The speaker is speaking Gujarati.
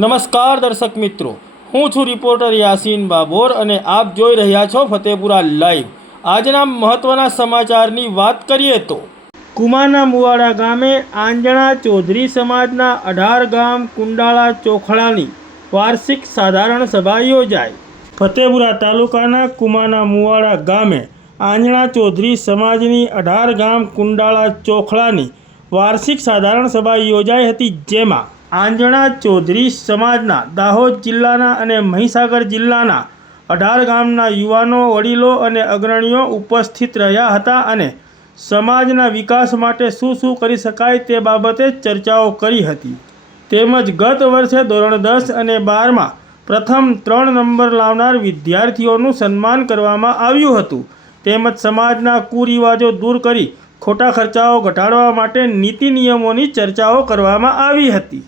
નમસ્કાર દર્શક મિત્રો. હું છું રિપોર્ટર યાસીન બાબોર અને આપ જોઈ રહ્યા છો ફતેપુરા લાઈવ. આજના મહત્વના સમાચારની વાત કરીએ તો કુમાના મુવાડા ગામે આંજણા ચૌધરી સમાજના અઢાર ગામ કુંડાળા ચોખડાની વાર્ષિક સાધારણ સભા યોજાઈ. ફતેપુરા તાલુકાના કુમાના મુવાડા ગામે આંજણા ચૌધરી સમાજની અઢાર ગામ કુંડાળા ચોખડાની વાર્ષિક સાધારણ સભા યોજાઈ હતી જેમાં આંજણા ચૌધરી સમાજના દાહોદ જિલ્લાના અને મહીસાગર જિલ્લાના અઢાર ગામના યુવાનો, વડીલો અને અગ્રણીઓ ઉપસ્થિત રહ્યા હતા અને સમાજના વિકાસ માટે શું શું કરી શકાય તે બાબતે ચર્ચાઓ કરી હતી. તેમજ ગત વર્ષે ધોરણ દસ અને બારમાં પ્રથમ ત્રણ નંબર લાવનાર વિદ્યાર્થીઓનું સન્માન કરવામાં આવ્યું હતું. તેમજ સમાજના કુરિવાજો દૂર કરી ખોટા ખર્ચાઓ ઘટાડવા માટે નીતિ નિયમોની ચર્ચાઓ કરવામાં આવી હતી.